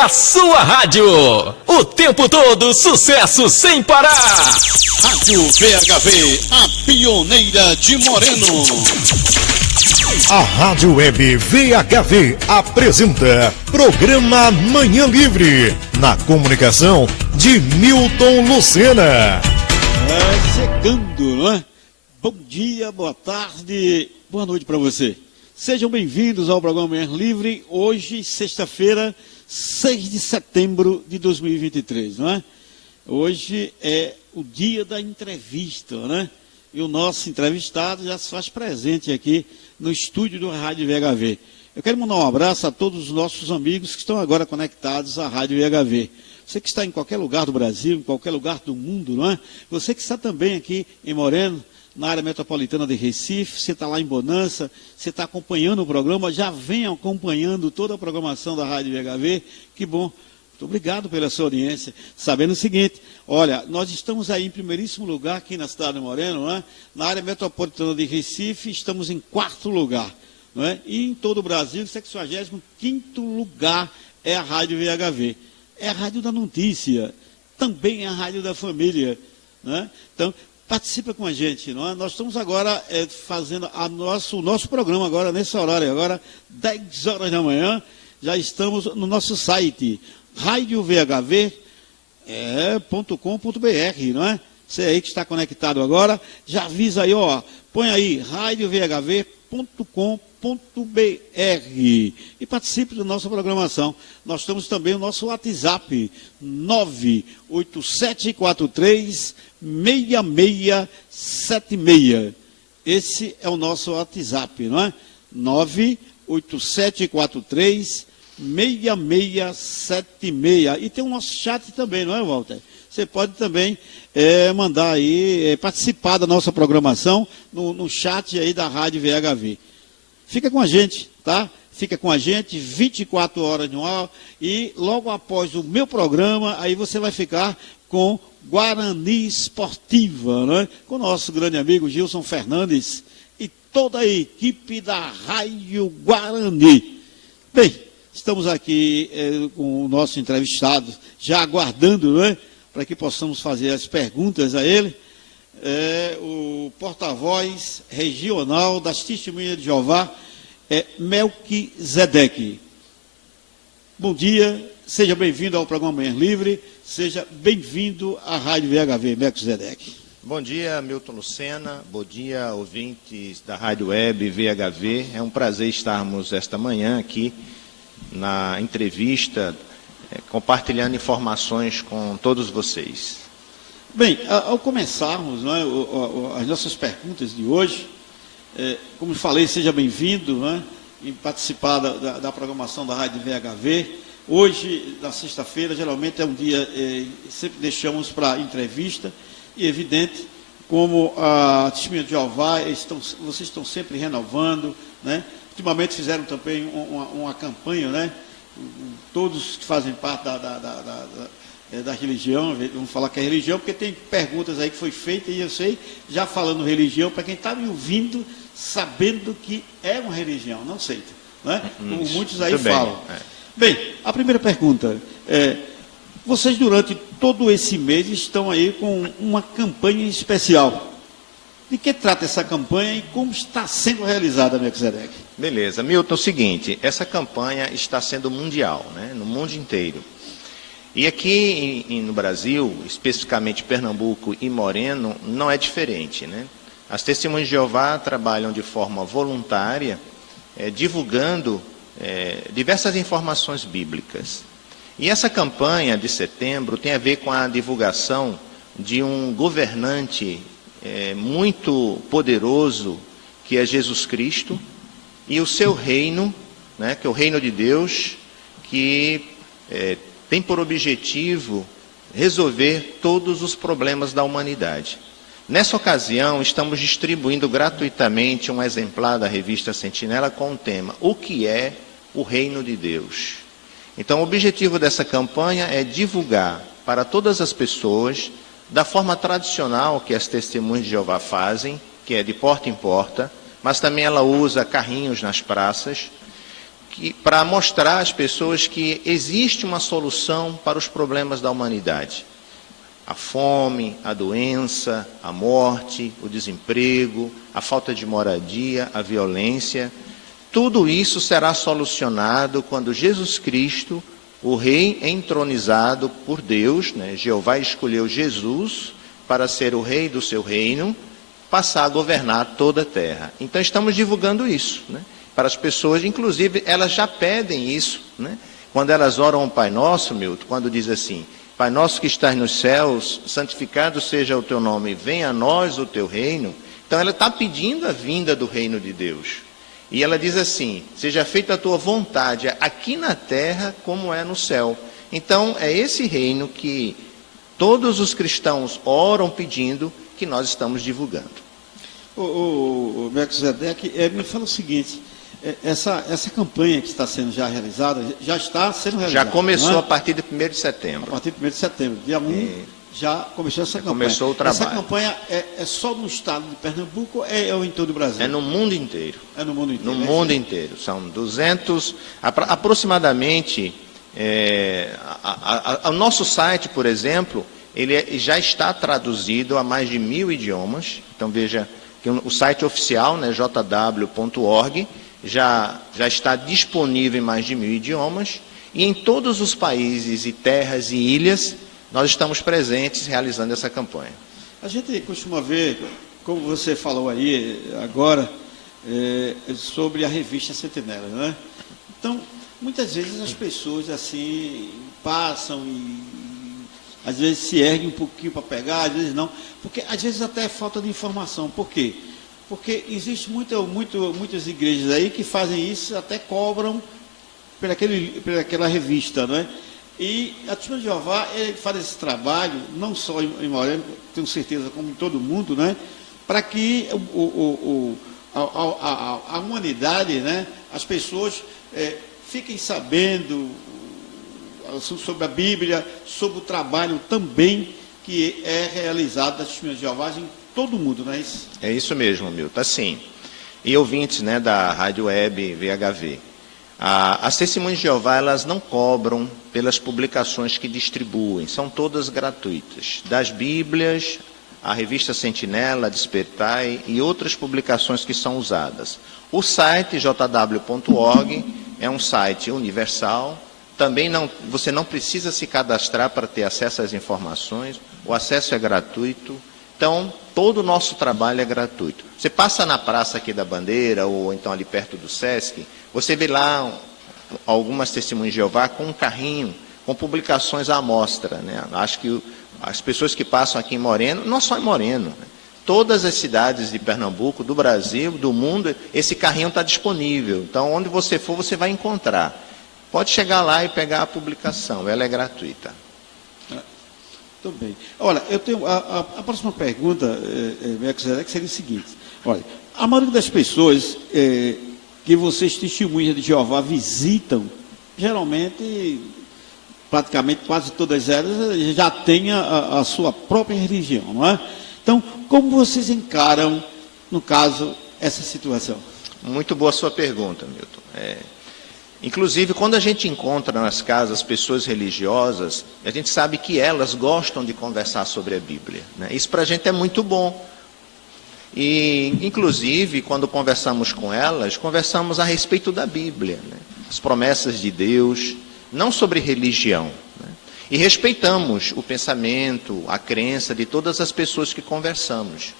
a sua rádio. O tempo todo, sucesso sem parar. Rádio VHV, a pioneira de Moreno. A Rádio Web VHV apresenta Programa Manhã Livre, na comunicação de Milton Lucena. Chegando, não é? Bom dia, boa tarde, boa noite para você. Sejam bem-vindos ao Programa Manhã Livre, hoje, sexta-feira, 6 de setembro de 2023, não é? Hoje é o dia da entrevista, né? E o nosso entrevistado já se faz presente aqui no estúdio do Rádio VHV. Eu quero mandar um abraço a todos os nossos amigos que estão agora conectados à Rádio VHV. Você que está em qualquer lugar do Brasil, em qualquer lugar do mundo, não é? Você que está também aqui em Moreno, na área metropolitana de Recife, você está lá em Bonança, você está acompanhando o programa, já vem acompanhando toda a programação da Rádio VHV, que bom. Muito obrigado pela sua audiência. Sabendo o seguinte, olha, nós estamos aí em primeiríssimo lugar aqui na cidade de Moreno, não é? Na área metropolitana de Recife, estamos em 4º lugar, não é? E em todo o Brasil, 75º lugar é a Rádio VHV. É a Rádio da Notícia, também é a Rádio da Família, não é? Então, participa com a gente, não é? Nós estamos agora fazendo o nosso programa agora, nesse horário, agora, 10 horas da manhã, já estamos no nosso site, radiovhv.com.br, não é? Você aí que está conectado agora, já avisa aí, ó, põe aí, radiovhv.com.br e participe da nossa programação. Nós temos também o nosso WhatsApp, 987436676. Esse é o nosso WhatsApp, não é? 987436676. E tem o nosso chat também, não é, Walter? Você pode também mandar aí, participar da nossa programação no chat aí da Rádio VHV. Fica com a gente, tá? Fica com a gente 24 horas no ar e logo após o meu programa, aí você vai ficar com Guarani Esportiva, né? Com o nosso grande amigo Gilson Fernandes e toda a equipe da Rádio Guarani. Bem, estamos aqui com o nosso entrevistado, já aguardando, né? Para que possamos fazer as perguntas a ele. O porta-voz regional das Testemunhas de Jeová, Melquisedeque. Bom dia, seja bem-vindo ao programa Manhã Livre, seja bem-vindo à Rádio VHV, Melquisedeque. Bom dia, Milton Lucena, bom dia, ouvintes da Rádio Web VHV. É um prazer estarmos esta manhã aqui na entrevista, compartilhando informações com todos vocês. Bem, ao começarmos, não é, as nossas perguntas de hoje, como falei, seja bem-vindo, né, em participar da programação da Rádio VHV. Hoje, na sexta-feira, geralmente é um dia, sempre deixamos para entrevista, e evidente, como a Testemunha de Jeová, vocês estão sempre renovando, né? Ultimamente fizeram também uma campanha, né? Todos que fazem parte da religião, vamos falar que é religião, porque tem perguntas aí que foi feita, e eu sei, já falando religião, para quem está me ouvindo, sabendo que é uma religião, não sei, né? Como muitos aí falam. Bem, a primeira pergunta vocês durante todo esse mês estão aí com uma campanha especial. De que trata essa campanha e como está sendo realizada, Melquisedeque? Beleza, Milton, é o seguinte, essa campanha está sendo mundial, né? No mundo inteiro. E aqui no Brasil, especificamente Pernambuco e Moreno, não é diferente, né? As Testemunhas de Jeová trabalham de forma voluntária, divulgando diversas informações bíblicas. E essa campanha de setembro tem a ver com a divulgação de um governante muito poderoso, que é Jesus Cristo, e o seu reino, né, que é o reino de Deus, que tem por objetivo resolver todos os problemas da humanidade. Nessa ocasião, estamos distribuindo gratuitamente um exemplar da revista Sentinela com o tema O que é o Reino de Deus? Então, o objetivo dessa campanha é divulgar para todas as pessoas, da forma tradicional que as Testemunhas de Jeová fazem, que é de porta em porta, mas também ela usa carrinhos nas praças, para mostrar às pessoas que existe uma solução para os problemas da humanidade. A fome, a doença, a morte, o desemprego, a falta de moradia, a violência, tudo isso será solucionado quando Jesus Cristo, o Rei entronizado por Deus, né? Jeová escolheu Jesus para ser o Rei do seu reino, passar a governar toda a terra. Então estamos divulgando isso, né? Para as pessoas, inclusive elas já pedem isso, né? Quando elas oram ao Pai Nosso, Milton, quando diz assim: Pai nosso que estás nos céus, santificado seja o teu nome, venha a nós o teu reino. Então ela está pedindo a vinda do reino de Deus. E ela diz assim: seja feita a tua vontade aqui na terra como é no céu. Então é esse reino que todos os cristãos oram pedindo, que nós estamos divulgando. O Melquisedeque, me fala o seguinte: essa campanha que está sendo já realizada, já está sendo realizada. Já começou a partir de 1º de setembro. A partir de 1º de setembro, dia 1, já começou essa campanha. Começou o trabalho. Essa campanha é só no estado de Pernambuco ou em todo o Brasil? É no mundo inteiro. É no mundo inteiro. No mundo inteiro. São 200, aproximadamente, o nosso site, por exemplo, ele já está traduzido a mais de 1000 idiomas. Então veja que o site oficial, né, jw.org, já está disponível em mais de 1000 idiomas, e em todos os países e terras e ilhas nós estamos presentes realizando essa campanha. A gente costuma ver, como você falou aí agora, sobre a revista Sentinela, né? Então, muitas vezes as pessoas assim passam e às vezes se erguem um pouquinho para pegar, às vezes não, porque às vezes até é falta de informação. Por quê? Porque existe muitas igrejas aí que fazem isso, até cobram por aquela revista, não é? E a Testemunha de Jeová faz esse trabalho, não só em Moreno, tenho certeza, como em todo mundo, né? Para que a humanidade, né? As pessoas fiquem sabendo sobre a Bíblia, sobre o trabalho também que é realizado da Testemunha de Jeová em todo mundo, não é isso? É isso mesmo, Milton. Assim, e ouvintes, né, da Rádio Web VHV, as Testemunhas de Jeová, elas não cobram pelas publicações que distribuem, são todas gratuitas. Das Bíblias, a revista Sentinela, Despertai e outras publicações que são usadas. O site jw.org é um site universal. Também você não precisa se cadastrar para ter acesso às informações, o acesso é gratuito. Então, todo o nosso trabalho é gratuito. Você passa na Praça aqui da Bandeira, ou então ali perto do Sesc, você vê lá algumas Testemunhas de Jeová com um carrinho, com publicações à amostra, né? Acho que as pessoas que passam aqui em Moreno, não só em Moreno, né? Todas as cidades de Pernambuco, do Brasil, do mundo, esse carrinho está disponível. Então, onde você for, você vai encontrar. Pode chegar lá e pegar a publicação, ela é gratuita. Muito bem. Olha, eu tenho a próxima pergunta, que seria o seguinte: olha, a maioria das pessoas que vocês, Testemunhas de Jeová, visitam, geralmente, praticamente quase todas elas já têm a sua própria religião, não é? Então, como vocês encaram, no caso, essa situação? Muito boa a sua pergunta, Milton. Inclusive, quando a gente encontra nas casas pessoas religiosas, a gente sabe que elas gostam de conversar sobre a Bíblia, né? Isso para a gente é muito bom. E, inclusive, quando conversamos com elas, conversamos a respeito da Bíblia, né? As promessas de Deus, não sobre religião, né? E respeitamos o pensamento, a crença de todas as pessoas que conversamos.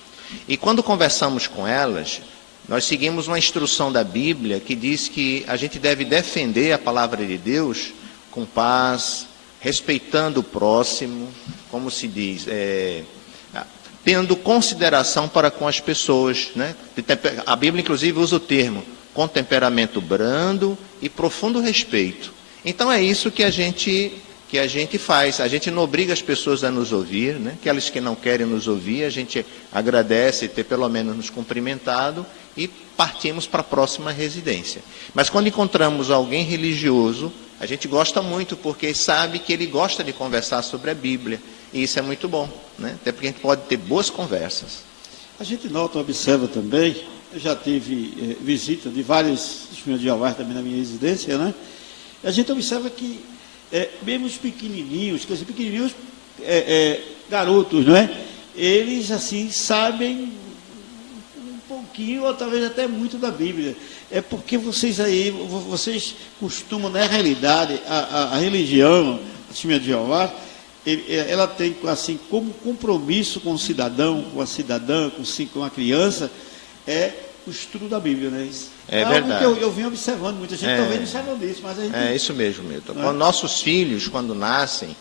E quando conversamos com elas, nós seguimos uma instrução da Bíblia que diz que a gente deve defender a palavra de Deus com paz, respeitando o próximo, como se diz, tendo consideração para com as pessoas, né? A Bíblia, inclusive, usa o termo com temperamento brando e profundo respeito. Então é isso que a gente faz. A gente não obriga as pessoas a nos ouvir, né? Aquelas que não querem nos ouvir, a gente agradece ter pelo menos nos cumprimentado e partimos para a próxima residência. Mas quando encontramos alguém religioso, a gente gosta muito, porque sabe que ele gosta de conversar sobre a Bíblia. E isso é muito bom, né? Até porque a gente pode ter boas conversas. A gente nota, observa também eu já tive visita de vários testemunhas de Jeová também na minha residência, né? A gente observa que mesmo os pequenininhos, quer dizer, garotos, não é? Eles, assim, sabem um pouquinho, ou talvez até muito da Bíblia. É porque vocês costumam, na realidade, a religião, a Testemunha de Jeová, ela tem, assim, como compromisso com o cidadão, com a cidadã, com a criança, o estudo da Bíblia, né? É verdade. Algo que eu venho observando, muita gente talvez não saiba disso, mas a gente... É isso mesmo, Milton. Quando nossos filhos, quando nascem,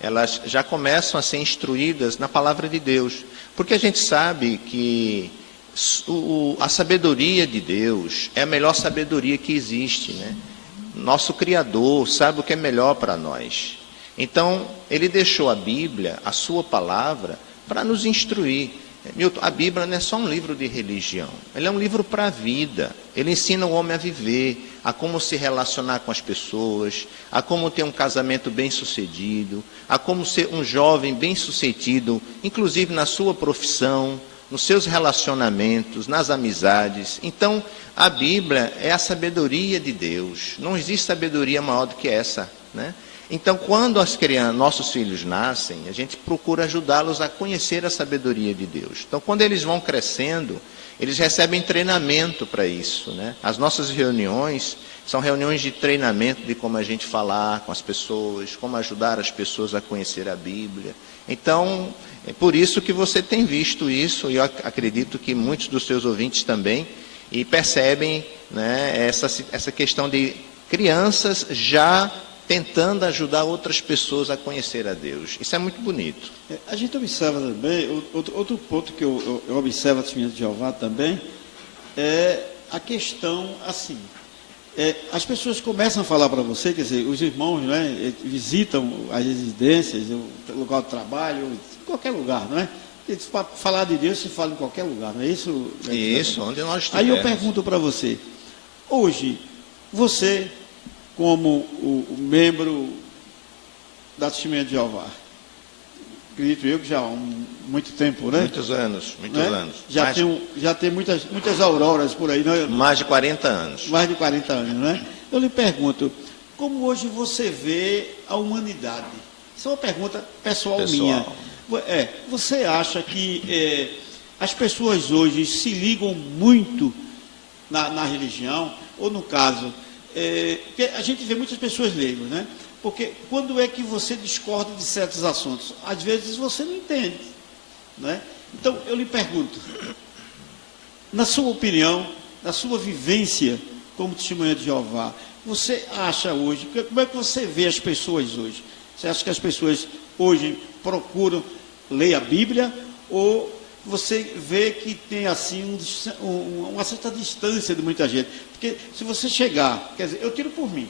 elas já começam a ser instruídas na palavra de Deus. Porque a gente sabe que a sabedoria de Deus é a melhor sabedoria que existe, né? Nosso Criador sabe o que é melhor para nós. Então, ele deixou a Bíblia, a sua palavra, para nos instruir. Milton, a Bíblia não é só um livro de religião, ele é um livro para a vida. Ele ensina o homem a viver, a como se relacionar com as pessoas, a como ter um casamento bem-sucedido, a como ser um jovem bem-sucedido, inclusive na sua profissão, nos seus relacionamentos, nas amizades. Então, a Bíblia é a sabedoria de Deus. Não existe sabedoria maior do que essa, né? Então, quando nossos filhos nascem, a gente procura ajudá-los a conhecer a sabedoria de Deus. Então, quando eles vão crescendo, eles recebem treinamento para isso, né? As nossas reuniões são reuniões de treinamento de como a gente falar com as pessoas, como ajudar as pessoas a conhecer a Bíblia. Então, é por isso que você tem visto isso, e eu acredito que muitos dos seus ouvintes também, e percebem, né, essa questão de crianças já tentando ajudar outras pessoas a conhecer a Deus. Isso é muito bonito. A gente observa também, outro ponto que eu observo a Testemunha de Jeová também, é a questão, assim, as pessoas começam a falar para você, quer dizer, os irmãos, né, visitam as residências, o local de trabalho, em qualquer lugar, não é? Para falar de Deus, se fala em qualquer lugar, não é isso? Isso, onde nós estivermos. Aí eu pergunto para você, hoje, você, como o membro da Testemunha de Jeová, acredito eu que já há muito tempo, né? Muitos anos. Já tem muitas auroras por aí, né? Mais de 40 anos. Mais de 40 anos, né? Eu lhe pergunto, como hoje você vê a humanidade? Isso é uma pergunta pessoal. Minha. Você acha que as pessoas hoje se ligam muito na religião, ou no caso, a gente vê muitas pessoas leigas, né? Porque quando é que você discorda de certos assuntos? Às vezes você não entende, né? Então, eu lhe pergunto, na sua opinião, na sua vivência como testemunha de Jeová, você acha hoje, como é que você vê as pessoas hoje? Você acha que as pessoas hoje procuram ler a Bíblia, ou você vê que tem assim uma certa distância de muita gente? Porque se você chegar, quer dizer, eu tiro por mim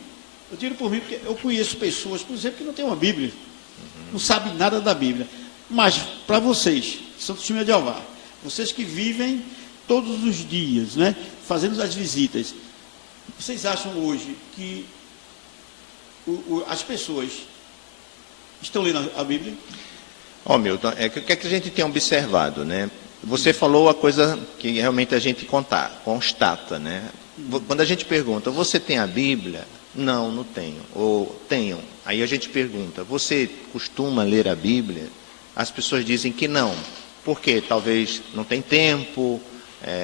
porque eu conheço pessoas, por exemplo, que não têm uma Bíblia, não sabem nada da Bíblia, mas para vocês, que são testemunhas de Jeová, vocês que vivem todos os dias, né, fazendo as visitas, vocês acham hoje que as pessoas estão lendo a Bíblia? Milton, o que é que a gente tem observado, né? Você falou a coisa que realmente a gente constata, né? Quando a gente pergunta, você tem a Bíblia? Não tenho. Ou tenho. Aí a gente pergunta, você costuma ler a Bíblia? As pessoas dizem que não. Por quê? Talvez não tem tempo,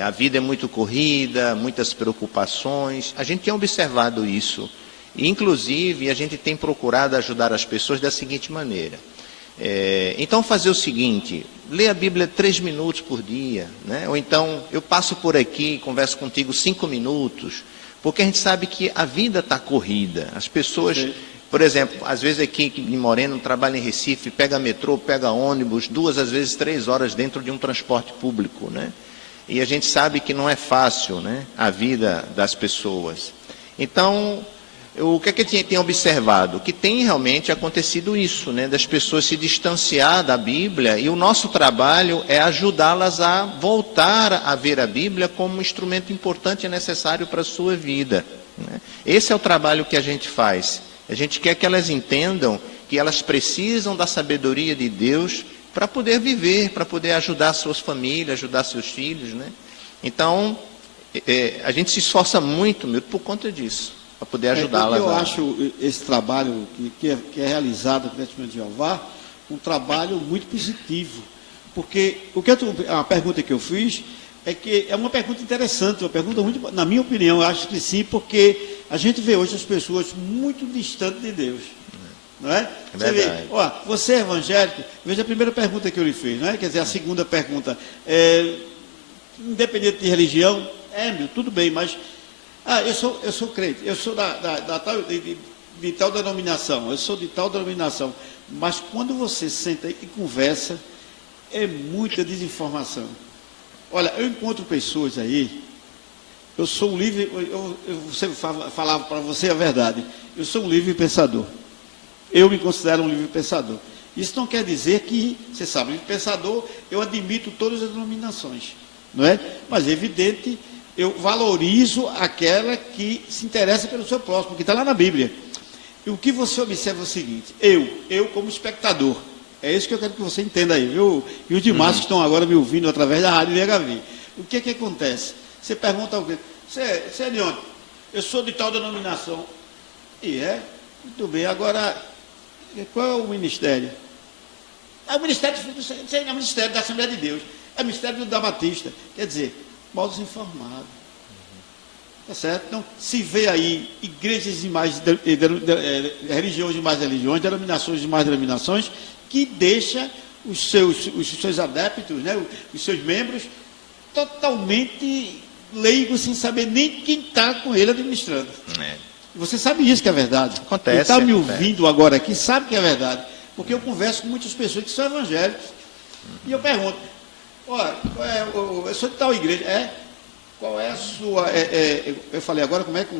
a vida é muito corrida, muitas preocupações. A gente tem observado isso. E, inclusive, a gente tem procurado ajudar as pessoas da seguinte maneira. Então, fazer o seguinte, lê a Bíblia 3 minutos por dia, né? Ou então, eu passo por aqui e converso contigo 5 minutos, porque a gente sabe que a vida está corrida. As pessoas, por exemplo, às vezes aqui em Moreno, trabalha em Recife, pega metrô, pega ônibus, 2, às vezes 3 horas dentro de um transporte público, né? E a gente sabe que não é fácil, né, a vida das pessoas. Então, o que é que tem observado? Que tem realmente acontecido isso, né, das pessoas se distanciar da Bíblia, e o nosso trabalho é ajudá-las a voltar a ver a Bíblia como um instrumento importante e necessário para a sua vida, né? Esse é o trabalho que a gente faz. A gente quer que elas entendam que elas precisam da sabedoria de Deus para poder viver, para poder ajudar suas famílias, ajudar seus filhos, né? Então, A gente se esforça muito, Milton, por conta disso, para poder ajudá-las. Eu acho esse trabalho que é realizado pelo Testemunho de Jeová um trabalho muito positivo, porque a pergunta que eu fiz é que é uma pergunta interessante, uma pergunta muito, na minha opinião, eu acho que sim, porque a gente vê hoje as pessoas muito distantes de Deus. Não é? Você vê, você é evangélico, veja a primeira pergunta que eu lhe fiz, não é? Quer dizer, a segunda pergunta, independente de religião, tudo bem, mas eu sou crente, eu sou de tal denominação, eu sou de tal denominação, mas quando você senta e conversa, é muita desinformação. Olha, eu encontro pessoas aí, eu sou um livre, eu sempre falava para você a verdade, eu sou um livre pensador. Eu me considero um livre pensador. Isso não quer dizer que, você sabe, livre pensador, eu admito todas as denominações, não é? Mas é evidente, eu valorizo aquela que se interessa pelo seu próximo, que está lá na Bíblia. E o que você observa é o seguinte, eu como espectador, é isso que eu quero que você entenda aí, viu? E os demais que estão agora me ouvindo através da Rádio VHV. O que é que acontece? Você pergunta alguém, você é de onde? Eu sou de tal denominação. Muito bem, agora, qual é o ministério? É o ministério da Assembleia de Deus, é o ministério da Batista. Quer dizer, mal desinformado. Tá certo? Então, se vê aí igrejas de mais religiões de mais religiões, denominações de mais denominações, que deixa os seus adeptos, né, os seus membros, totalmente leigos, sem saber nem quem está com ele administrando. Você sabe isso que é verdade. Acontece. Quem está me ouvindo agora aqui sabe que é verdade. Porque eu converso com muitas pessoas que são evangélicos. E eu pergunto, olha, eu sou de tal igreja. Qual é a sua... eu falei agora, como é que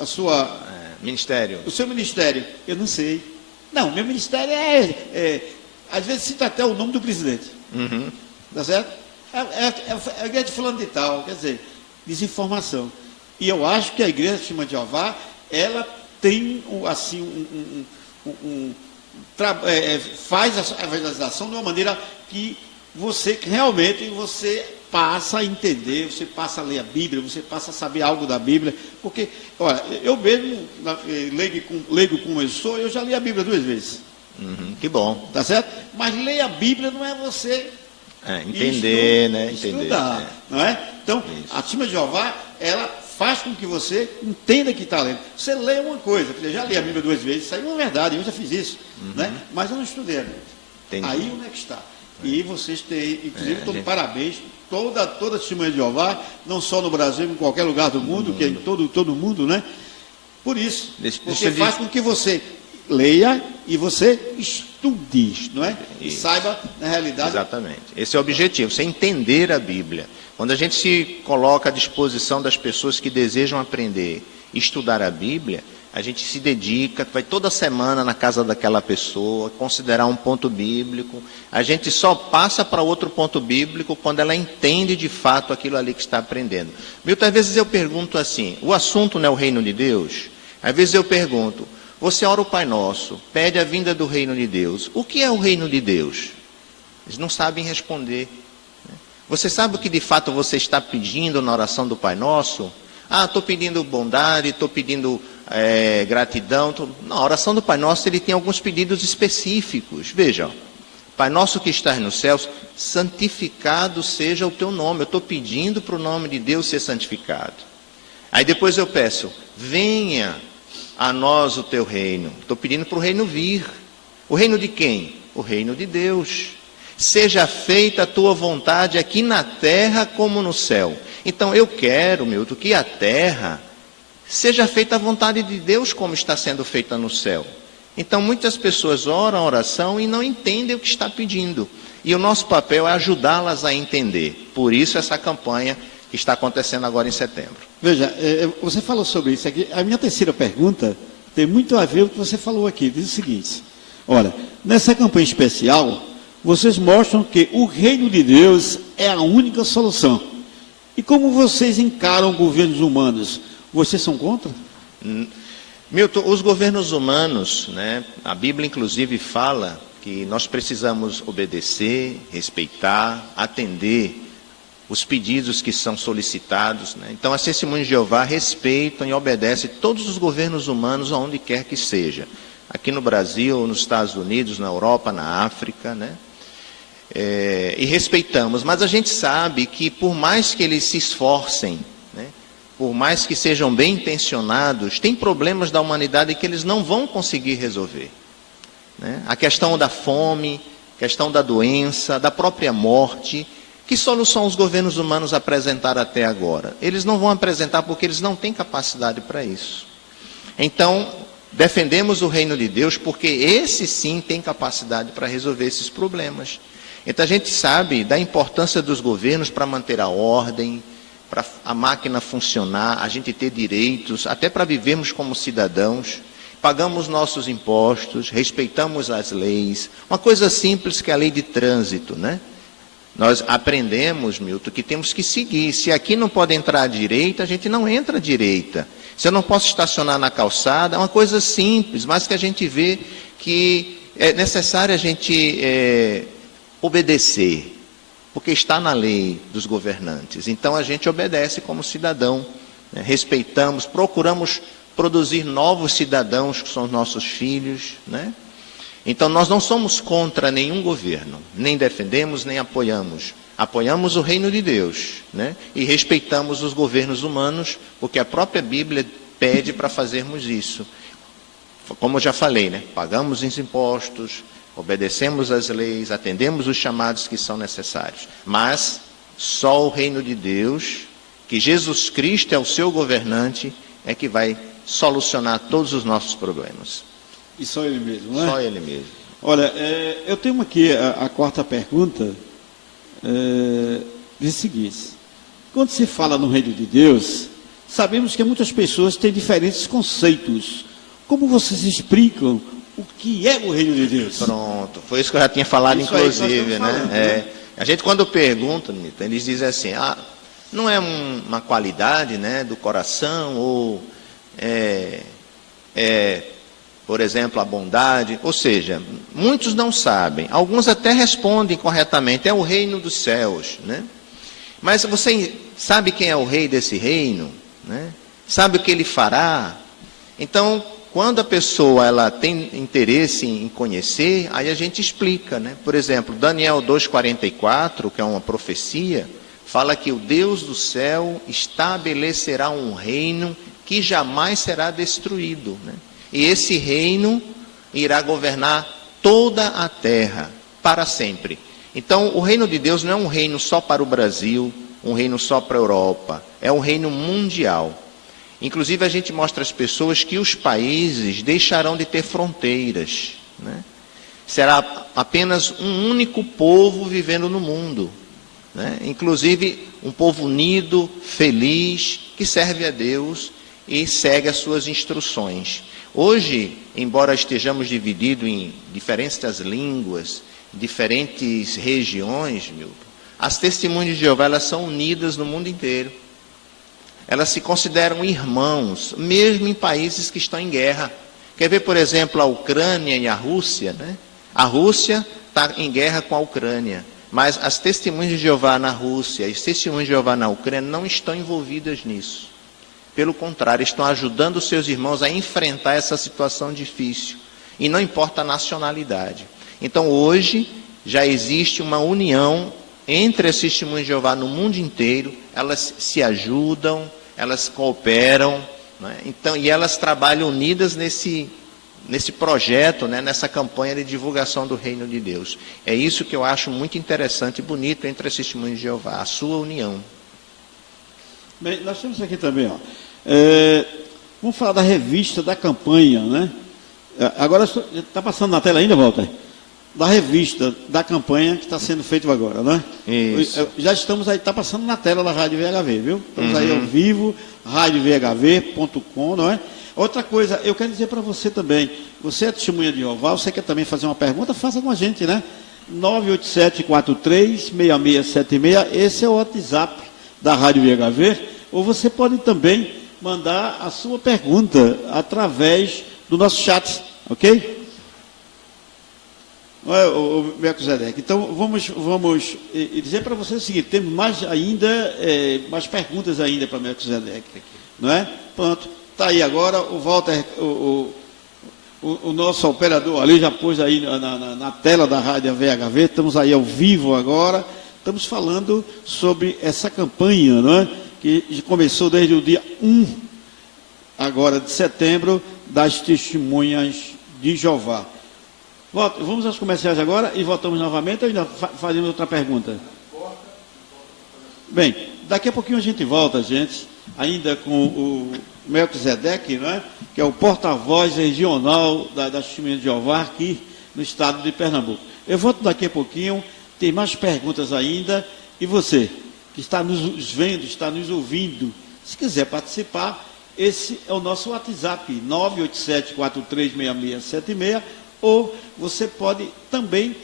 a sua... Ministério. O seu ministério? Eu não sei. Não, meu ministério às vezes cita até o nome do presidente. Tá certo? É a igreja de fulano de tal, quer dizer, desinformação. E eu acho que a igreja de Testemunho de Jeová, ela tem, assim, faz a evangelização de uma maneira que você realmente passa a entender, você passa a ler a Bíblia, você passa a saber algo da Bíblia, porque, olha, eu mesmo, leigo como eu sou, eu já li a Bíblia 2 vezes. Que bom. Tá certo? Mas ler a Bíblia não é você entender, estudar, não é? Então, a Testemunho de Jeová, ela faz com que você entenda que está lendo. Você lê uma coisa, eu já li a Bíblia 2 vezes, isso aí não é verdade, eu já fiz isso, né? Mas eu não estudei a Bíblia. Aí onde é que está? E vocês têm, inclusive, estou de parabéns, toda Testemunha de Jeová, não só no Brasil, em qualquer lugar do mundo, que é em todo mundo, né? Por isso, porque faz com que você leia e você estude, não é? E saiba, na realidade... Exatamente. Esse é o objetivo, você entender a Bíblia. Quando a gente se coloca à disposição das pessoas que desejam aprender e estudar a Bíblia, a gente se dedica, vai toda semana na casa daquela pessoa, considerar um ponto bíblico. A gente só passa para outro ponto bíblico quando ela entende de fato aquilo ali que está aprendendo. Muitas vezes eu pergunto assim, o assunto não é o reino de Deus? Às vezes eu pergunto, você ora o Pai Nosso, pede a vinda do reino de Deus. O que é o reino de Deus? Eles não sabem responder. Você sabe o que de fato você está pedindo na oração do Pai Nosso? Estou pedindo bondade, estou pedindo gratidão. Na oração do Pai Nosso ele tem alguns pedidos específicos. Veja, Pai Nosso que estás nos céus, santificado seja o teu nome. Eu estou pedindo para o nome de Deus ser santificado. Aí depois eu peço, venha a nós o teu reino. Estou pedindo para o reino vir. O reino de quem? O reino de Deus. Seja feita a tua vontade aqui na terra como no céu. Então eu quero, Milton, que a terra seja feita a vontade de Deus como está sendo feita no céu. Então muitas pessoas oram a oração e não entendem o que está pedindo. E o nosso papel é ajudá-las a entender. Por isso essa campanha que está acontecendo agora em setembro. Veja, você falou sobre isso aqui. A minha terceira pergunta tem muito a ver com o que você falou aqui. Diz o seguinte, olha, nessa campanha especial, vocês mostram que o reino de Deus é a única solução. E como vocês encaram governos humanos? Vocês são contra? Milton, os governos humanos, né, a Bíblia inclusive fala que nós precisamos obedecer, respeitar, atender os pedidos que são solicitados, né? Então, as Testemunhas de Jeová respeitam e obedecem todos os governos humanos, aonde quer que seja. Aqui no Brasil, nos Estados Unidos, na Europa, na África, né? E respeitamos, mas a gente sabe que por mais que eles se esforcem, né? Por mais que sejam bem intencionados, tem problemas da humanidade que eles não vão conseguir resolver, né? A questão da fome, a questão da doença, da própria morte. Que solução os governos humanos apresentaram até agora? Eles não vão apresentar porque eles não têm capacidade para isso. Então, defendemos o reino de Deus porque esse sim tem capacidade para resolver esses problemas. Então a gente sabe da importância dos governos para manter a ordem, para a máquina funcionar, a gente ter direitos, até para vivermos como cidadãos. Pagamos nossos impostos, respeitamos as leis. Uma coisa simples que é a lei de trânsito, né? Nós aprendemos, Milton, que temos que seguir. Se aqui não pode entrar à direita, a gente não entra à direita. Se eu não posso estacionar na calçada, é uma coisa simples, mas que a gente vê que é necessário a gente obedecer, porque está na lei dos governantes. Então a gente obedece como cidadão, né? Respeitamos, procuramos produzir novos cidadãos, que são os nossos filhos, né? Então nós não somos contra nenhum governo, nem defendemos, nem apoiamos. Apoiamos o reino de Deus, né? E respeitamos os governos humanos, porque a própria Bíblia pede para fazermos isso. Como eu já falei, né? Pagamos os impostos, obedecemos às leis, atendemos os chamados que são necessários. Mas só o reino de Deus, que Jesus Cristo é o seu governante, é que vai solucionar todos os nossos problemas. E só Ele mesmo, não é? Só Ele mesmo. Olha, eu tenho aqui a quarta pergunta, diz o seguinte: quando se fala no reino de Deus, sabemos que muitas pessoas têm diferentes conceitos. Como vocês explicam o que é o reino de Deus? Pronto, foi isso que eu já tinha falado, Isso inclusive, falando, né? A gente, quando pergunta, eles dizem assim, não é uma qualidade, né, do coração, ou por exemplo, a bondade. Ou seja, muitos não sabem, alguns até respondem corretamente, é o reino dos céus, né? Mas você sabe quem é o rei desse reino, né? Sabe o que ele fará? Então, quando a pessoa ela tem interesse em conhecer, aí a gente explica, né? Por exemplo, Daniel 2,44, que é uma profecia, fala que o Deus do céu estabelecerá um reino que jamais será destruído, né? E esse reino irá governar toda a terra para sempre. Então, o reino de Deus não é um reino só para o Brasil, um reino só para a Europa, é um reino mundial. Inclusive, a gente mostra às pessoas que os países deixarão de ter fronteiras, né? Será apenas um único povo vivendo no mundo, né? Inclusive, um povo unido, feliz, que serve a Deus e segue as suas instruções. Hoje, embora estejamos divididos em diferentes línguas, diferentes regiões, as Testemunhas de Jeová, elas são unidas no mundo inteiro. Elas se consideram irmãos, mesmo em países que estão em guerra. Quer ver, por exemplo, a Ucrânia e a Rússia, né? A Rússia está em guerra com a Ucrânia, mas as Testemunhas de Jeová na Rússia e as Testemunhas de Jeová na Ucrânia não estão envolvidas nisso. Pelo contrário, estão ajudando os seus irmãos a enfrentar essa situação difícil. E não importa a nacionalidade. Então, hoje, já existe uma união entre as Testemunhas de Jeová no mundo inteiro. Elas se ajudam, elas cooperam, né? Então, e elas trabalham unidas nesse projeto, né? Nessa campanha de divulgação do reino de Deus. É isso que eu acho muito interessante e bonito entre as Testemunhas de Jeová, a sua união. Bem, nós temos aqui também, vamos falar da revista da campanha, né? Agora está passando na tela ainda, Walter? Da revista da campanha que está sendo feito agora, né? Isso. Já estamos aí, está passando na tela da Rádio VHV, viu? Estamos aí ao vivo, radiovhv.com, não é? Outra coisa, eu quero dizer para você também, você é testemunha de Jeová, você quer também fazer uma pergunta, faça com a gente, né? 987436676, esse é o WhatsApp da Rádio VHV, ou você pode também mandar a sua pergunta através do nosso chat, ok? Não é, o Melquisedeque? Então, vamos dizer para você o seguinte, temos mais ainda, mais perguntas ainda para Melquisedeque, não é? Pronto, está aí agora, o Walter, o nosso operador ali já pôs aí na tela da rádio VHV, estamos aí ao vivo agora, estamos falando sobre essa campanha, não é? Que começou desde o dia 1, agora de setembro, das Testemunhas de Jeová. Vamos aos comerciais agora e voltamos novamente ou ainda fazemos outra pergunta? Bem, daqui a pouquinho a gente volta, gente, ainda com o Melquisedeque, não é? Que é o porta-voz regional das Testemunhas de Jeová aqui no estado de Pernambuco. Eu volto daqui a pouquinho, tem mais perguntas ainda, e você, que está nos vendo, está nos ouvindo, se quiser participar, esse é o nosso WhatsApp, 987-436676, ou você pode também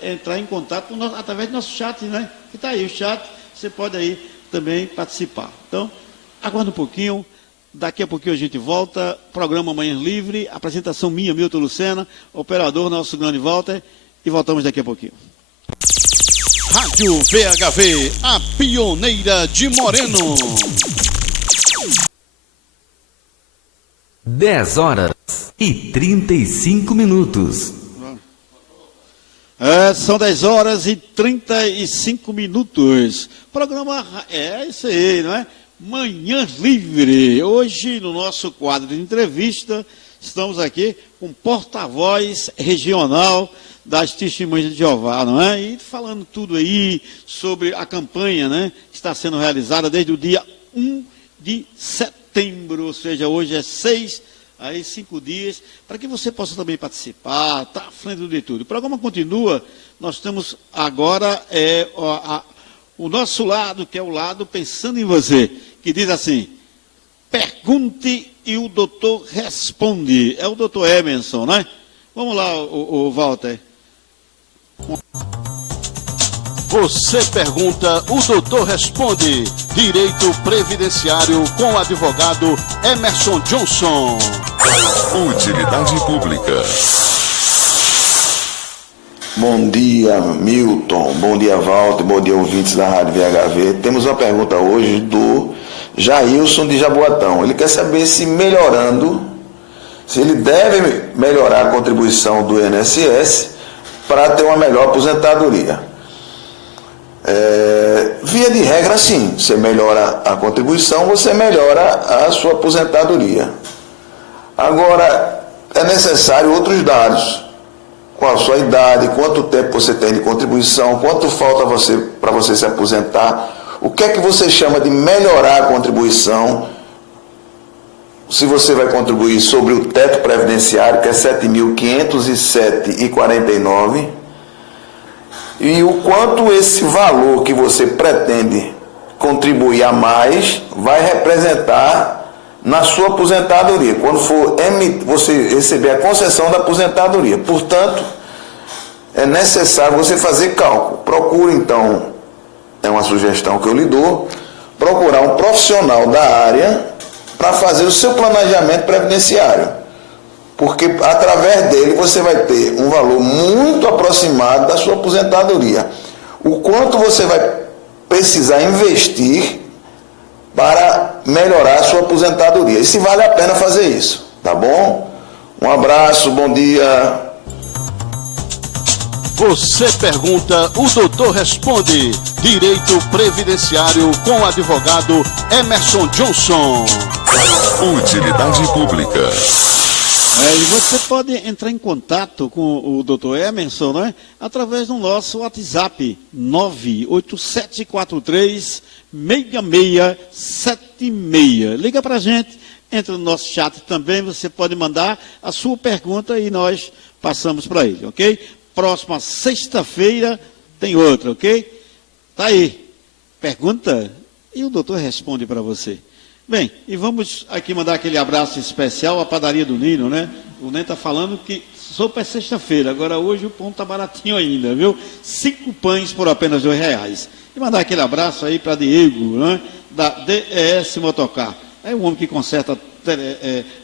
entrar em contato através do nosso chat, né? Que está aí o chat, você pode aí também participar. Então, aguarda um pouquinho, daqui a pouquinho a gente volta, programa Manhã Livre, apresentação minha, Milton Lucena, operador nosso grande Walter, e voltamos daqui a pouquinho. Rádio VHV, a pioneira de Moreno. 10h35. São 10h35. Programa é isso aí, não é? Manhã Livre. Hoje, no nosso quadro de entrevista, estamos aqui com o porta-voz regional das Testemunhas de Jeová, não é? E falando tudo aí sobre a campanha, né? Que está sendo realizada desde o dia 1 de setembro, ou seja, hoje é 5 dias, para que você possa também participar, está à frente de tudo. O programa continua, nós temos agora o nosso lado, que é o lado Pensando em Você, que diz assim, pergunte e o doutor responde. É o doutor Emerson, né? Vamos lá, o Walter. Você pergunta, o doutor responde. Direito Previdenciário com o advogado Emerson Johnson. Utilidade pública. Bom dia, Milton. Bom dia, Walter. Bom dia, ouvintes da Rádio VHV. Temos uma pergunta hoje do Jailson de Jaboatão. Ele quer saber se ele deve melhorar a contribuição do INSS para ter uma melhor aposentadoria. Via de regra, sim. Você melhora a contribuição, você melhora a sua aposentadoria. Agora, é necessário outros dados. Qual a sua idade, quanto tempo você tem de contribuição, quanto falta para você se aposentar, o que é que você chama de melhorar a contribuição, se você vai contribuir sobre o teto previdenciário, que é R$ 7.507,49, e o quanto esse valor que você pretende contribuir a mais vai representar na sua aposentadoria, quando for você receber a concessão da aposentadoria. Portanto, é necessário você fazer cálculo. Procure, então, é uma sugestão que eu lhe dou, procurar um profissional da área para fazer o seu planejamento previdenciário. Porque, através dele, você vai ter um valor muito aproximado da sua aposentadoria. O quanto você vai precisar investir para melhorar a sua aposentadoria. E se vale a pena fazer isso, tá bom? Um abraço, bom dia. Você pergunta, o doutor responde. Direito Previdenciário com o advogado Emerson Johnson. Utilidade pública. E você pode entrar em contato com o doutor Emerson, né? Através do nosso WhatsApp, 987436676. Liga para a gente, entra no nosso chat também, você pode mandar a sua pergunta e nós passamos para ele, ok? Próxima sexta-feira tem outra, ok? Tá aí, pergunta e o doutor responde para você. Bem, e vamos aqui mandar aquele abraço especial à padaria do Nino, né? O Neno está falando que sopa é sexta-feira, agora hoje o pão está baratinho ainda, viu? 5 pães por apenas R$2. E mandar aquele abraço aí para Diego, né? Da DES Motocar. É um homem que conserta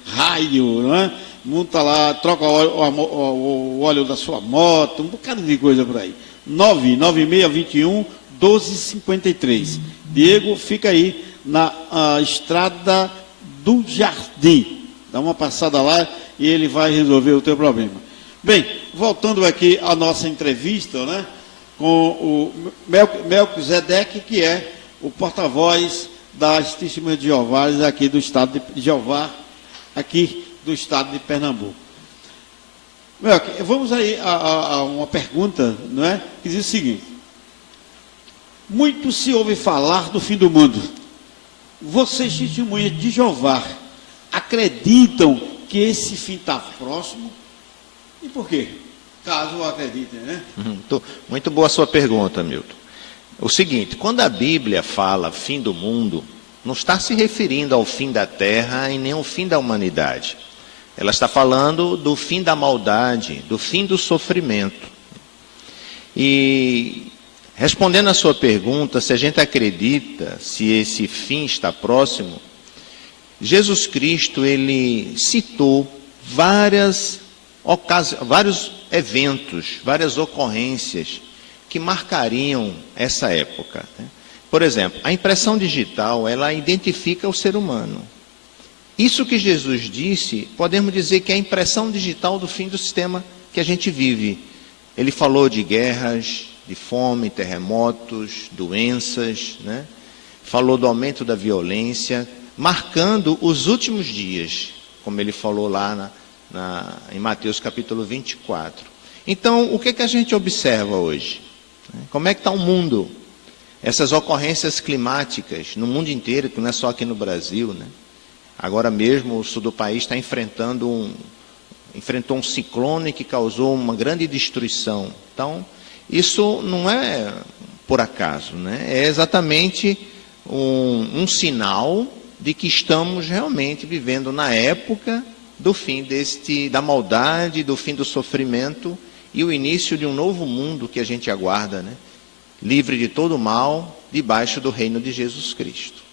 rádio, né? Monta lá, troca o óleo da sua moto, um bocado de coisa por aí. 99621-1253. Diego, fica aí na estrada do Jardim. Dá uma passada lá e ele vai resolver o teu problema. Bem, voltando aqui à nossa entrevista, né, com o Melquisedeque, que é o porta-voz das Testemunhas de Jeová aqui do estado de Jeová, aqui do estado de Pernambuco. Melquisedeque, vamos aí a uma pergunta, não é, que diz o seguinte: muito se ouve falar do fim do mundo. Vocês, testemunhas de Jeová, acreditam que esse fim está próximo? E por quê? Caso acreditem, né? Muito boa a sua pergunta, Milton. O seguinte, quando a Bíblia fala fim do mundo, não está se referindo ao fim da terra e nem ao fim da humanidade. Ela está falando do fim da maldade, do fim do sofrimento. E respondendo à sua pergunta, se a gente acredita se esse fim está próximo, Jesus Cristo, ele citou vários eventos, várias ocorrências que marcariam essa época. Por exemplo, a impressão digital, ela identifica o ser humano. Isso que Jesus disse, podemos dizer que é a impressão digital do fim do sistema que a gente vive. Ele falou de guerras, de fome, terremotos, doenças, né? Falou do aumento da violência, marcando os últimos dias, como ele falou lá em Mateus capítulo 24. Então, o que a gente observa hoje? Como é que está o mundo? Essas ocorrências climáticas no mundo inteiro, que não é só aqui no Brasil, né? Agora mesmo o sul do país está enfrentou um ciclone que causou uma grande destruição. Então, isso não é por acaso, né? É exatamente um sinal de que estamos realmente vivendo na época do fim da maldade, do fim do sofrimento e o início de um novo mundo que a gente aguarda, né? Livre de todo mal, debaixo do reino de Jesus Cristo.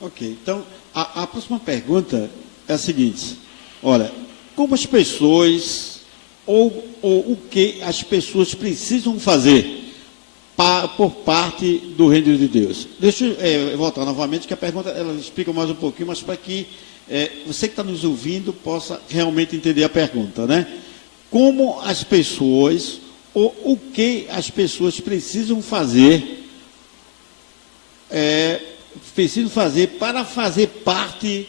Ok, então a próxima pergunta é a seguinte: olha, como as pessoas, ou o que as pessoas precisam fazer por parte do reino de Deus? Deixa eu voltar novamente, que a pergunta ela explica mais um pouquinho, mas para que você que está nos ouvindo possa realmente entender a pergunta, né? Como as pessoas, ou o que as pessoas precisam fazer para fazer parte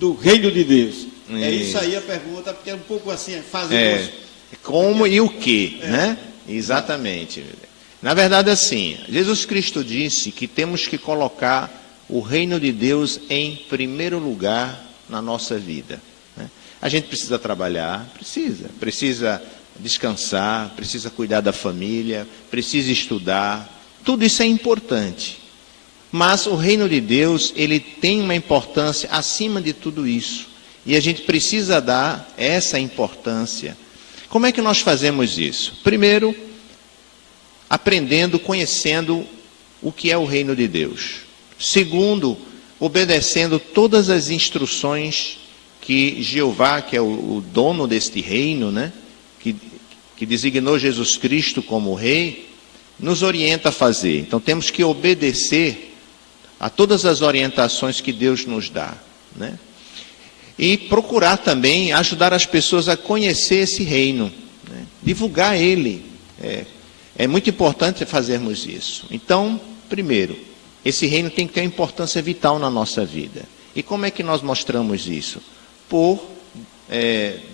do reino de Deus? É isso aí a pergunta, porque é um pouco assim, como e o que, né? Exatamente. Na verdade, assim, Jesus Cristo disse que temos que colocar o reino de Deus em primeiro lugar na nossa vida, né? A gente precisa trabalhar, precisa descansar, precisa cuidar da família, precisa estudar, tudo isso é importante. Mas o reino de Deus, ele tem uma importância acima de tudo isso. E a gente precisa dar essa importância. Como é que nós fazemos isso? Primeiro, aprendendo, conhecendo o que é o reino de Deus. Segundo, obedecendo todas as instruções que Jeová, que é o dono deste reino, né, que designou Jesus Cristo como rei, nos orienta a fazer. Então temos que obedecer a todas as orientações que Deus nos dá, né? E procurar também ajudar as pessoas a conhecer esse reino, né? Divulgar ele. É muito importante fazermos isso. Então, primeiro, esse reino tem que ter uma importância vital na nossa vida. E como é que nós mostramos isso? Por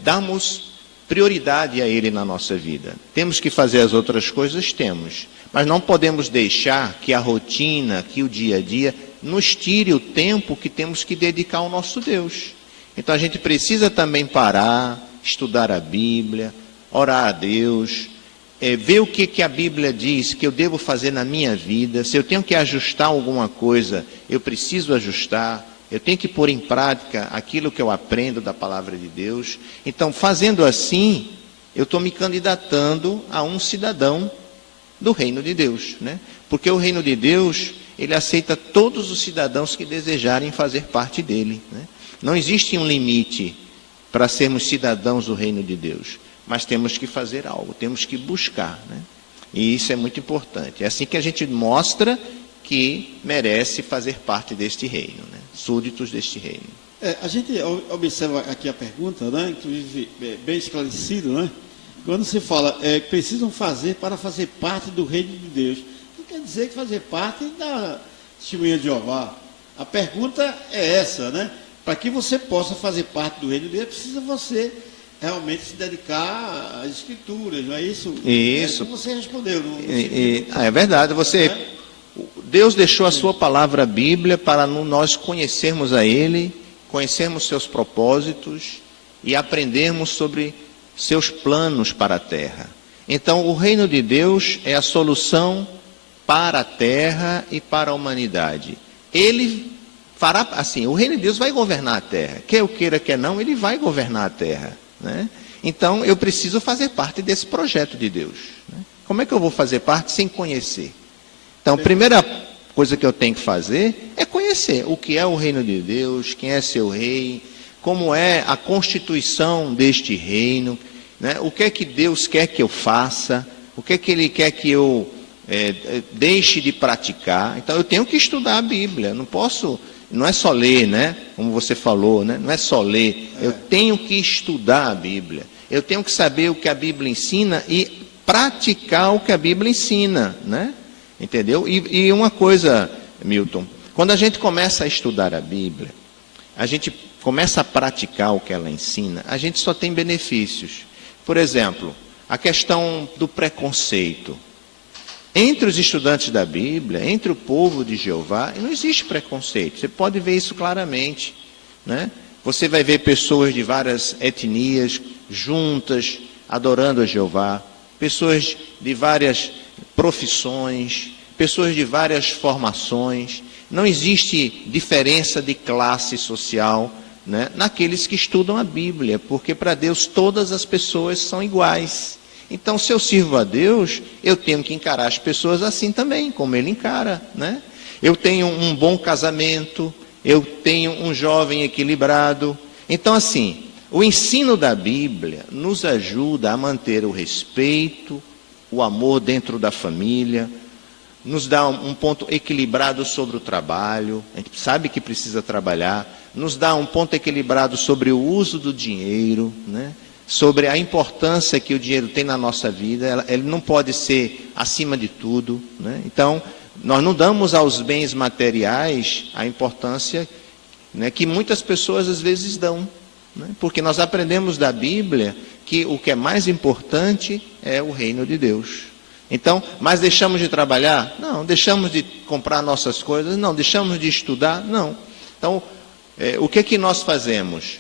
darmos prioridade a ele na nossa vida. Temos que fazer as outras coisas? Temos. Mas não podemos deixar que a rotina, que o dia a dia, nos tire o tempo que temos que dedicar ao nosso Deus. Então a gente precisa também parar, estudar a Bíblia, orar a Deus, ver o que a Bíblia diz que eu devo fazer na minha vida. Se eu tenho que ajustar alguma coisa, eu preciso ajustar. Eu tenho que pôr em prática aquilo que eu aprendo da palavra de Deus. Então, fazendo assim, eu estou me candidatando a um cidadão do reino de Deus, né? Porque o reino de Deus, ele aceita todos os cidadãos que desejarem fazer parte dele, né? Não existe um limite para sermos cidadãos do reino de Deus, mas temos que fazer algo, temos que buscar, né? E isso é muito importante. É assim que a gente mostra que merece fazer parte deste reino, né? Súditos deste reino. A gente observa aqui a pergunta, né? Inclusive bem esclarecido, né? Quando se fala precisam fazer para fazer parte do reino de Deus, não quer dizer que fazer parte da Testemunha de Jeová. A pergunta é essa, né? Para que você possa fazer parte do reino de Deus, precisa você realmente se dedicar às escrituras, não é isso? Isso. Você respondeu. É verdade, Deus deixou a sua palavra, a Bíblia, para nós conhecermos a Ele, conhecermos seus propósitos e aprendermos sobre seus planos para a terra. Então, o reino de Deus é a solução para a terra e para a humanidade. Ele fará assim, o reino de Deus vai governar a terra. Quer eu queira, quer não, ele vai governar a terra, né? Então, eu preciso fazer parte desse projeto de Deus, né? Como é que eu vou fazer parte sem conhecer? Então, a primeira coisa que eu tenho que fazer é conhecer o que é o reino de Deus, quem é seu rei, como é a constituição deste reino, né? O que é que Deus quer que eu faça, o que é que Ele quer que eu deixe de praticar. Então, eu tenho que estudar a Bíblia, não é só ler, né? Como você falou, né? Não é só ler, eu tenho que estudar a Bíblia, eu tenho que saber o que a Bíblia ensina e praticar o que a Bíblia ensina, né? Entendeu? E uma coisa, Milton, quando a gente começa a estudar a Bíblia, a gente começa a praticar o que ela ensina, a gente só tem benefícios. Por exemplo, a questão do preconceito. Entre os estudantes da Bíblia, entre o povo de Jeová, não existe preconceito. Você pode ver isso claramente, né? Você vai ver pessoas de várias etnias juntas, adorando a Jeová, pessoas de várias profissões, pessoas de várias formações. Não existe diferença de classe social, né, naqueles que estudam a Bíblia, porque para Deus todas as pessoas são iguais. Então, se eu sirvo a Deus, eu tenho que encarar as pessoas assim também, como Ele encara, né? Eu tenho um bom casamento, eu tenho um jovem equilibrado. Então, assim, o ensino da Bíblia nos ajuda a manter o respeito, o amor dentro da família, nos dá um ponto equilibrado sobre o trabalho, a gente sabe que precisa trabalhar, nos dá um ponto equilibrado sobre o uso do dinheiro, né? Sobre a importância que o dinheiro tem na nossa vida, ele não pode ser acima de tudo, né? Então, nós não damos aos bens materiais a importância, né, que muitas pessoas às vezes dão, né? Porque nós aprendemos da Bíblia que o que é mais importante é o reino de Deus. Então, mas deixamos de trabalhar? Não. Deixamos de comprar nossas coisas? Não. Deixamos de estudar? Não. Então, o que é que nós fazemos?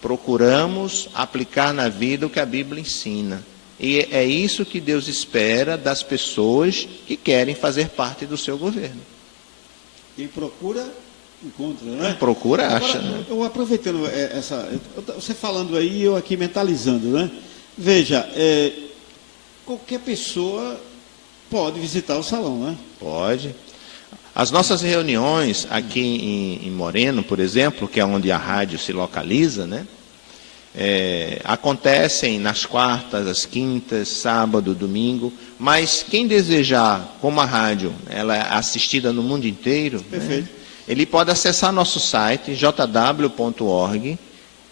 Procuramos aplicar na vida o que a Bíblia ensina. E é isso que Deus espera das pessoas que querem fazer parte do seu governo. Quem procura, encontra, né? Procura, acha. Agora, né? eu aproveitando você falando aí, eu aqui mentalizando, né? Veja, qualquer pessoa pode visitar o salão, né? Pode. As nossas reuniões aqui em Moreno, por exemplo, que é onde a rádio se localiza, né? Acontecem nas quartas, às quintas, sábado, domingo, mas quem desejar, como a rádio, ela é assistida no mundo inteiro, né? Ele pode acessar nosso site, jw.org,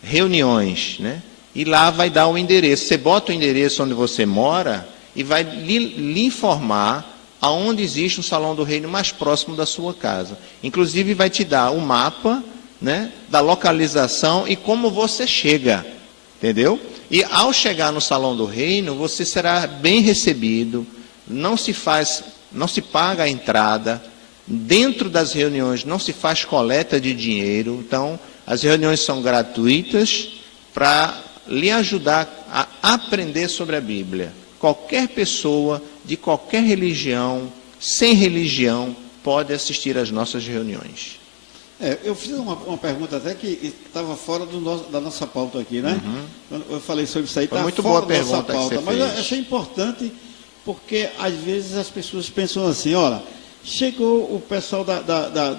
reuniões, né? E lá vai dar o endereço. Você bota o endereço onde você mora e vai lhe informar aonde existe um salão do reino mais próximo da sua casa. Inclusive vai te dar o mapa, né, da localização e como você chega, entendeu? E ao chegar no salão do reino, você será bem recebido, não se paga a entrada, dentro das reuniões não se faz coleta de dinheiro, então as reuniões são gratuitas para lhe ajudar a aprender sobre a Bíblia. Qualquer pessoa de qualquer religião, sem religião, pode assistir às nossas reuniões. Eu fiz uma pergunta até que estava fora da nossa pauta aqui, né? Uhum. Eu falei sobre isso aí, está muito fora boa da nossa pergunta pauta. que você Mas eu fez. achei importante, porque às vezes as pessoas pensam assim, olha, chegou o pessoal da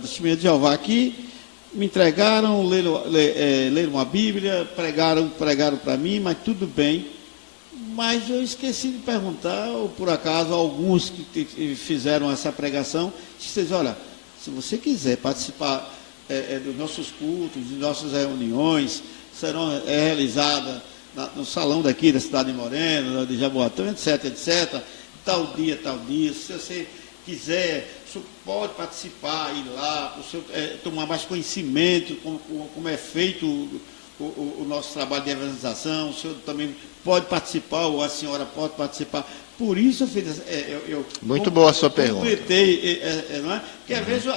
Testemunha de Jeová aqui, me entregaram, leram uma Bíblia, pregaram para mim, mas tudo bem. Mas eu esqueci de perguntar, ou por acaso, alguns que fizeram essa pregação, disse, olha, se você quiser participar dos nossos cultos, de nossas reuniões, serão realizadas no salão daqui da cidade de Moreno, de Jaboatão, etc, etc, tal dia, se você quiser, o senhor pode participar, ir lá, o senhor, tomar mais conhecimento como é feito o nosso trabalho de evangelização, o senhor também pode participar, ou a senhora pode participar. Por isso eu fiz... Muito boa a sua pergunta. Completei, não é? Porque às vezes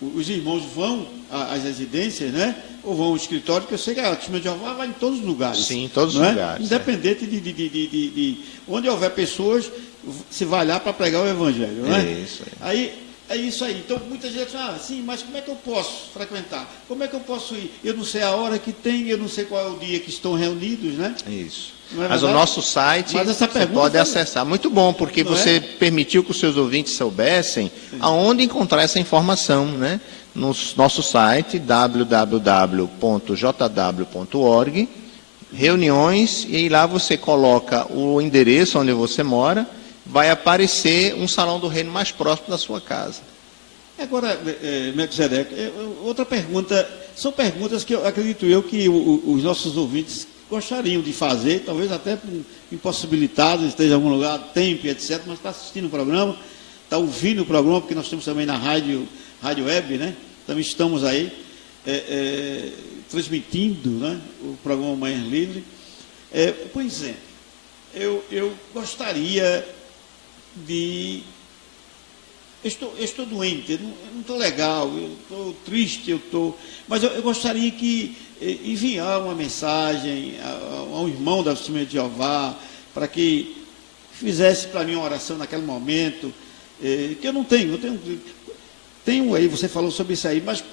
os irmãos vão às residências, né? Ou vão ao escritório, porque eu sei que a Testemunha de Jeová vai em todos os lugares. Sim, em todos os lugares. Independente de onde houver pessoas, se vai lá para pregar o Evangelho, não é? Isso. Aí, é isso aí. Então, muita gente fala, sim, mas como é que eu posso frequentar? Como é que eu posso ir? Eu não sei a hora que tem, eu não sei qual é o dia que estão reunidos, né? Isso. É mas o nosso site, você pode acessar. Muito bom, porque você permitiu que os seus ouvintes soubessem aonde encontrar essa informação, né? No nosso site, www.jw.org, reuniões, e lá você coloca o endereço onde você mora, vai aparecer um salão do reino mais próximo da sua casa. Agora, Melquisedeque, outra pergunta, são perguntas que eu acredito que os nossos ouvintes gostariam de fazer, talvez até por impossibilitados, esteja em algum lugar, tempo, etc., mas está assistindo o programa, está ouvindo o programa, porque nós temos também na rádio web, né? Também estamos aí transmitindo, né, o programa Manhã Livre. Pois é, eu gostaria de... Eu estou doente, eu não estou legal, eu estou triste, mas eu gostaria que enviar uma mensagem a um irmão da Testemunha de Jeová, para que fizesse para mim uma oração naquele momento, que eu não tenho, tenho aí, você falou sobre isso aí, mas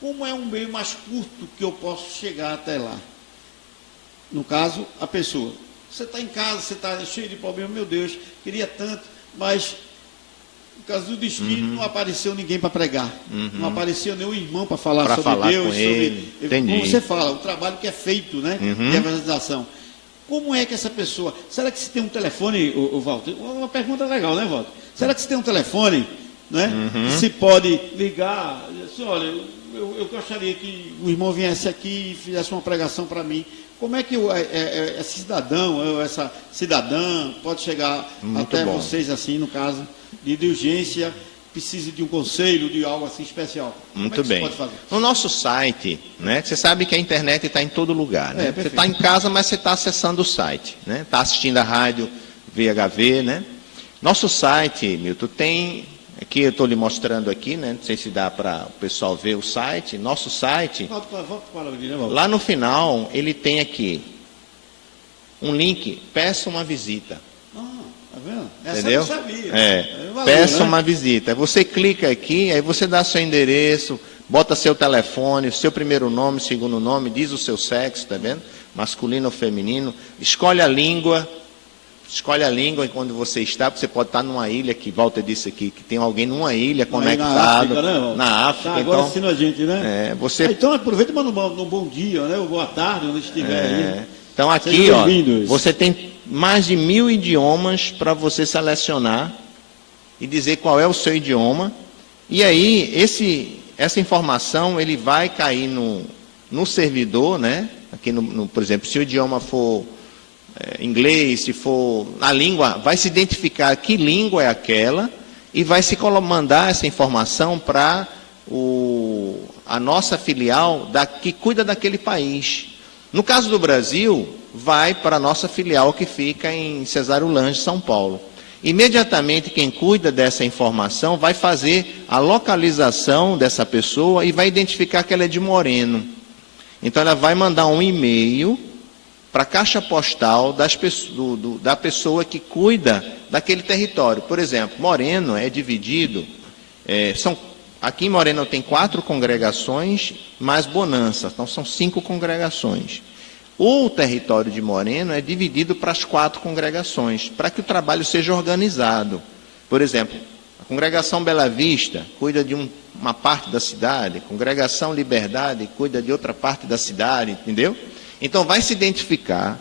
como é um meio mais curto que eu posso chegar até lá? No caso, a pessoa. Você está em casa, você está cheio de problema, meu Deus, queria tanto, mas... No caso do destino, não apareceu ninguém para pregar. Não apareceu nenhum irmão para falar sobre Deus, sobre como você fala, o trabalho que é feito, né? De evangelização. Como é que essa pessoa... Será que se tem um telefone, Walter? Uma pergunta legal, né, Walter? Será que se tem um telefone, né? Se pode ligar, assim, olha, eu gostaria que o irmão viesse aqui e fizesse uma pregação para mim. Como é que esse cidadão, ou essa cidadã pode chegar até vocês, assim, no caso... de urgência, precisa de um conselho, de algo assim especial. Muito bem. Pode fazer? No nosso site, né, você sabe que a internet está em todo lugar, né? Você está em casa, mas você está acessando o site, né? Está assistindo a rádio VHV, né? Nosso site, Milton, tem... Aqui eu estou lhe mostrando aqui, né? Não sei se dá para o pessoal ver o site. Nosso site, lá no final, ele tem aqui um link, peça uma visita. Tá vendo? Essa entendeu? eu não sabia. Valeu, peça, né? uma visita. Você clica aqui, aí você dá seu endereço, bota seu telefone, seu primeiro nome, segundo nome, diz o seu sexo, tá vendo? Masculino ou feminino. Escolhe a língua em quando você está, porque você pode estar numa ilha, que Walter disse aqui, que tem alguém numa ilha conectado. Na África, agora então, ensina a gente, né? Então aproveita e manda um bom dia, né? Ou boa tarde, onde estiver aí. Então aqui, você tem mais de 1000 idiomas para você selecionar e dizer qual é o seu idioma. E aí, essa informação, ele vai cair no servidor, né? Aqui, por exemplo, se o idioma for inglês, se for a língua, vai se identificar que língua é aquela e vai se mandar essa informação para a nossa filial que cuida daquele país. No caso do Brasil, vai para a nossa filial que fica em Cesário Lange, São Paulo. Imediatamente quem cuida dessa informação vai fazer a localização dessa pessoa e vai identificar que ela é de Moreno. Então ela vai mandar um e-mail para a caixa postal da pessoa que cuida daquele território. Por exemplo, Moreno é dividido, aqui em Moreno tem 4 congregações, mais Bonança, então são 5 congregações. O território de Moreno é dividido para as 4 congregações, para que o trabalho seja organizado. Por exemplo, a congregação Bela Vista cuida de uma parte da cidade, congregação Liberdade cuida de outra parte da cidade, entendeu? Então vai se identificar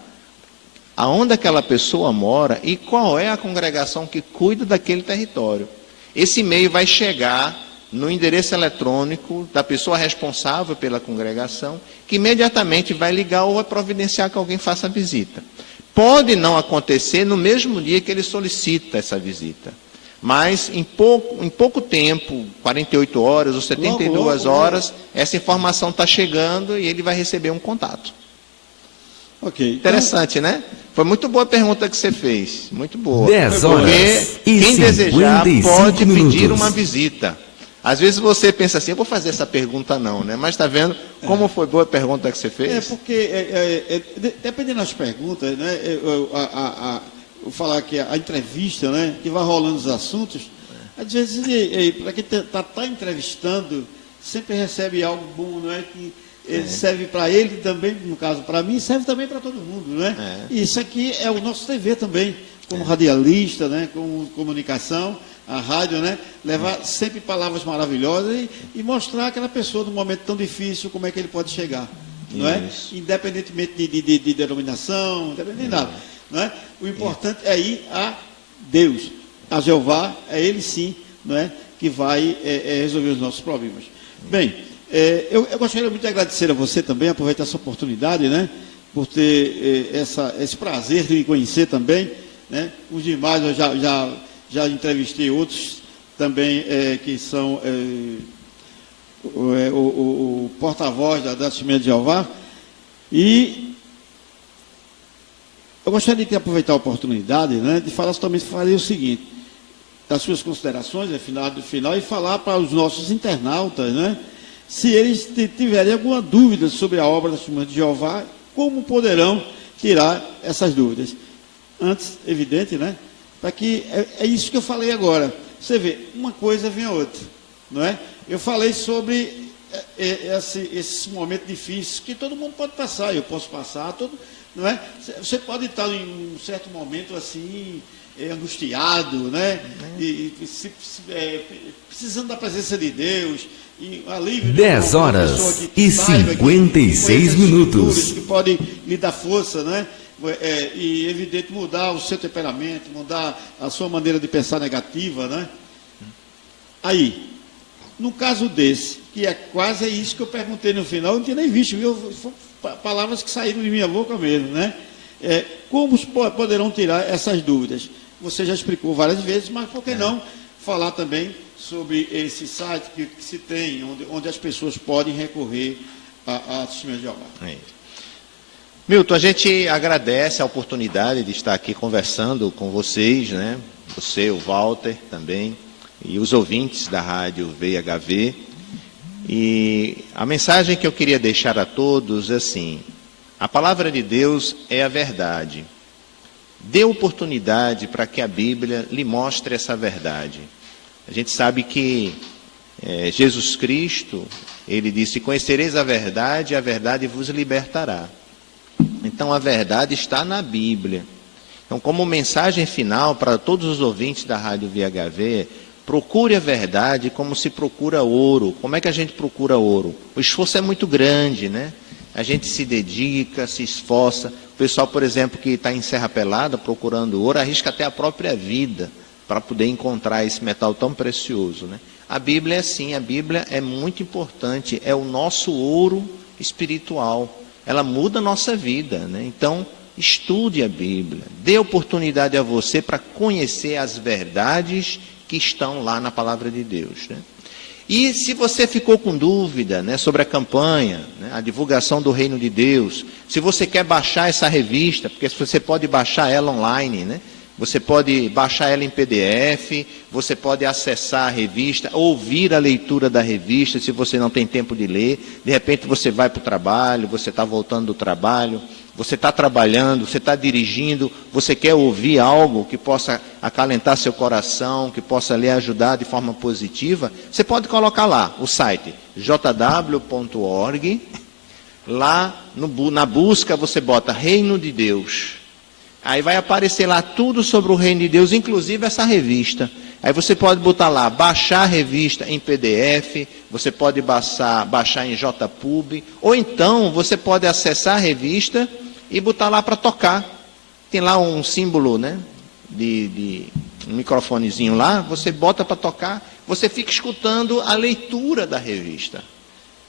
aonde aquela pessoa mora e qual é a congregação que cuida daquele território. Esse e-mail vai chegar no endereço eletrônico da pessoa responsável pela congregação, que imediatamente vai ligar ou vai providenciar que alguém faça a visita. Pode não acontecer no mesmo dia que ele solicita essa visita, mas em pouco tempo, 48 horas ou 72 horas, essa informação está chegando e ele vai receber um contato. Ok. Interessante, né? Foi muito boa a pergunta que você fez, muito boa. 10 horas Porque e quem desejar 55 pode pedir minutos. uma visita. Às vezes você pensa assim, eu vou fazer essa pergunta não, né? Mas está vendo como foi boa a pergunta que você fez? Porque, dependendo das perguntas, né? Eu falar que a entrevista, né? Que vai rolando os assuntos, às vezes, para quem está entrevistando, sempre recebe algo bom, não é? Que serve para ele também, no caso para mim, serve também para todo mundo, né? E isso aqui é o nosso TV também, como radialista, né? Como comunicação, a rádio, né? Levar sempre palavras maravilhosas e mostrar aquela pessoa num momento tão difícil, como é que ele pode chegar, não é? Independentemente de denominação, independente de nada, não é? O importante é ir a Deus, a Jeová, é Ele sim, não é? Que vai resolver os nossos problemas. Bem, eu gostaria muito de agradecer a você também, aproveitar essa oportunidade, né? Por ter esse prazer de me conhecer também, né? Os demais eu já entrevistei outros também que são o porta-voz da Assembleia de Jeová. E eu gostaria de aproveitar a oportunidade, né, de falar somente o seguinte, das suas considerações, no final, e falar para os nossos internautas, né, se eles tiverem alguma dúvida sobre a obra da Assembleia de Jeová, como poderão tirar essas dúvidas. Antes, evidente, né? Para que é isso que eu falei agora. Você vê, uma coisa vem a outra, não é? Eu falei sobre esse momento difícil que todo mundo pode passar, eu posso passar, não é? Você pode estar em um certo momento assim, angustiado, né? Precisando da presença de Deus. E alívio 10 horas e 56 minutos. Que pode lhe dar força, né? E, evidente, mudar o seu temperamento, mudar a sua maneira de pensar negativa, né? Aí, no caso desse, que é quase isso que eu perguntei no final, eu não tinha nem visto, viu? Foram palavras que saíram de minha boca mesmo, né? Como poderão tirar essas dúvidas? Você já explicou várias vezes, mas por que não falar também sobre esse site que se tem, onde as pessoas podem recorrer à Assembleia de Jeová? Milton, a gente agradece a oportunidade de estar aqui conversando com vocês, né? Você, o Walter também, e os ouvintes da rádio VHV. E a mensagem que eu queria deixar a todos é assim: a palavra de Deus é a verdade. Dê oportunidade para que a Bíblia lhe mostre essa verdade. A gente sabe que Jesus Cristo, ele disse: conhecereis a verdade vos libertará. Então a verdade está na Bíblia. Então, como mensagem final para todos os ouvintes da Rádio VHV, procure a verdade como se procura ouro. Como é que a gente procura ouro? O esforço é muito grande, né? A gente se dedica, se esforça. O pessoal, por exemplo, que está em Serra Pelada procurando ouro, arrisca até a própria vida para poder encontrar esse metal tão precioso, né? A Bíblia é assim, a Bíblia é muito importante, é o nosso ouro espiritual. Ela muda a nossa vida, né? Então, estude a Bíblia, dê oportunidade a você para conhecer as verdades que estão lá na palavra de Deus, né? E se você ficou com dúvida, né, sobre a campanha, né, a divulgação do Reino de Deus, se você quer baixar essa revista, porque você pode baixar ela online, né? Você pode baixar ela em PDF, você pode acessar a revista, ouvir a leitura da revista, se você não tem tempo de ler. De repente você vai para o trabalho, você está voltando do trabalho, você está trabalhando, você está dirigindo, você quer ouvir algo que possa acalentar seu coração, que possa lhe ajudar de forma positiva, você pode colocar lá o site jw.org, lá na busca você bota Reino de Deus. Aí vai aparecer lá tudo sobre o Reino de Deus, inclusive essa revista. Aí você pode botar lá, baixar a revista em PDF, você pode baixar em JPUB, ou então você pode acessar a revista e botar lá para tocar. Tem lá um símbolo, né, de um microfonezinho lá, você bota para tocar, você fica escutando a leitura da revista.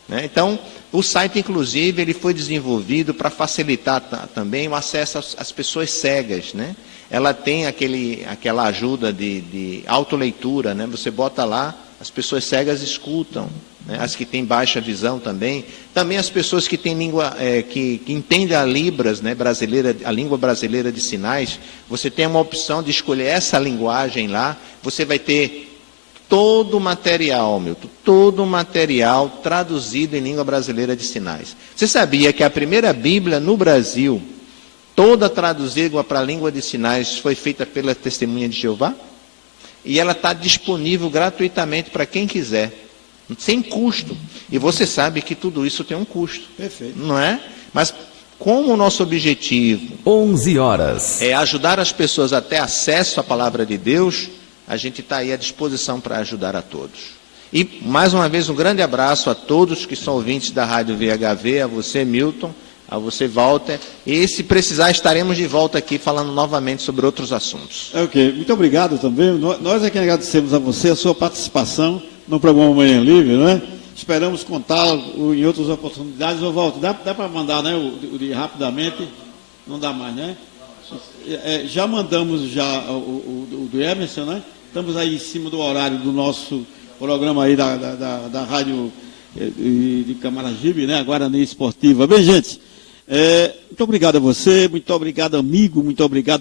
Né? Então, o site, inclusive, ele foi desenvolvido para facilitar também o acesso às pessoas cegas, né? Ela tem aquela ajuda de autoleitura, né? Você bota lá, as pessoas cegas escutam, né? As que têm baixa visão também. Também as pessoas que têm língua, que entendem a Libras, né, a língua brasileira de sinais, você tem uma opção de escolher essa linguagem lá, você vai ter todo o material, Milton, todo o material traduzido em língua brasileira de sinais. Você sabia que a primeira Bíblia no Brasil, toda traduzida para a língua de sinais, foi feita pela Testemunha de Jeová? E ela está disponível gratuitamente para quem quiser, sem custo. E você sabe que tudo isso tem um custo. Perfeito. Não é? Mas como o nosso objetivo 11 horas. é ajudar as pessoas a ter acesso à palavra de Deus, a gente está aí à disposição para ajudar a todos. E, mais uma vez, um grande abraço a todos que são ouvintes da Rádio VHV, a você, Milton, a você, Walter. E, se precisar, estaremos de volta aqui falando novamente sobre outros assuntos. Ok, muito obrigado também. Nós é que agradecemos a você a sua participação no programa Manhã Livre, né? Esperamos contá-lo em outras oportunidades. Ô, Walter, dá para mandar, né, o de rapidamente? Não dá mais, né? Já mandamos o do Emerson, né? Estamos aí em cima do horário do nosso programa aí da Rádio de Camaragibe, né? A Guarani Esportiva. Bem, gente, muito obrigado a você, muito obrigado, amigo, muito obrigado.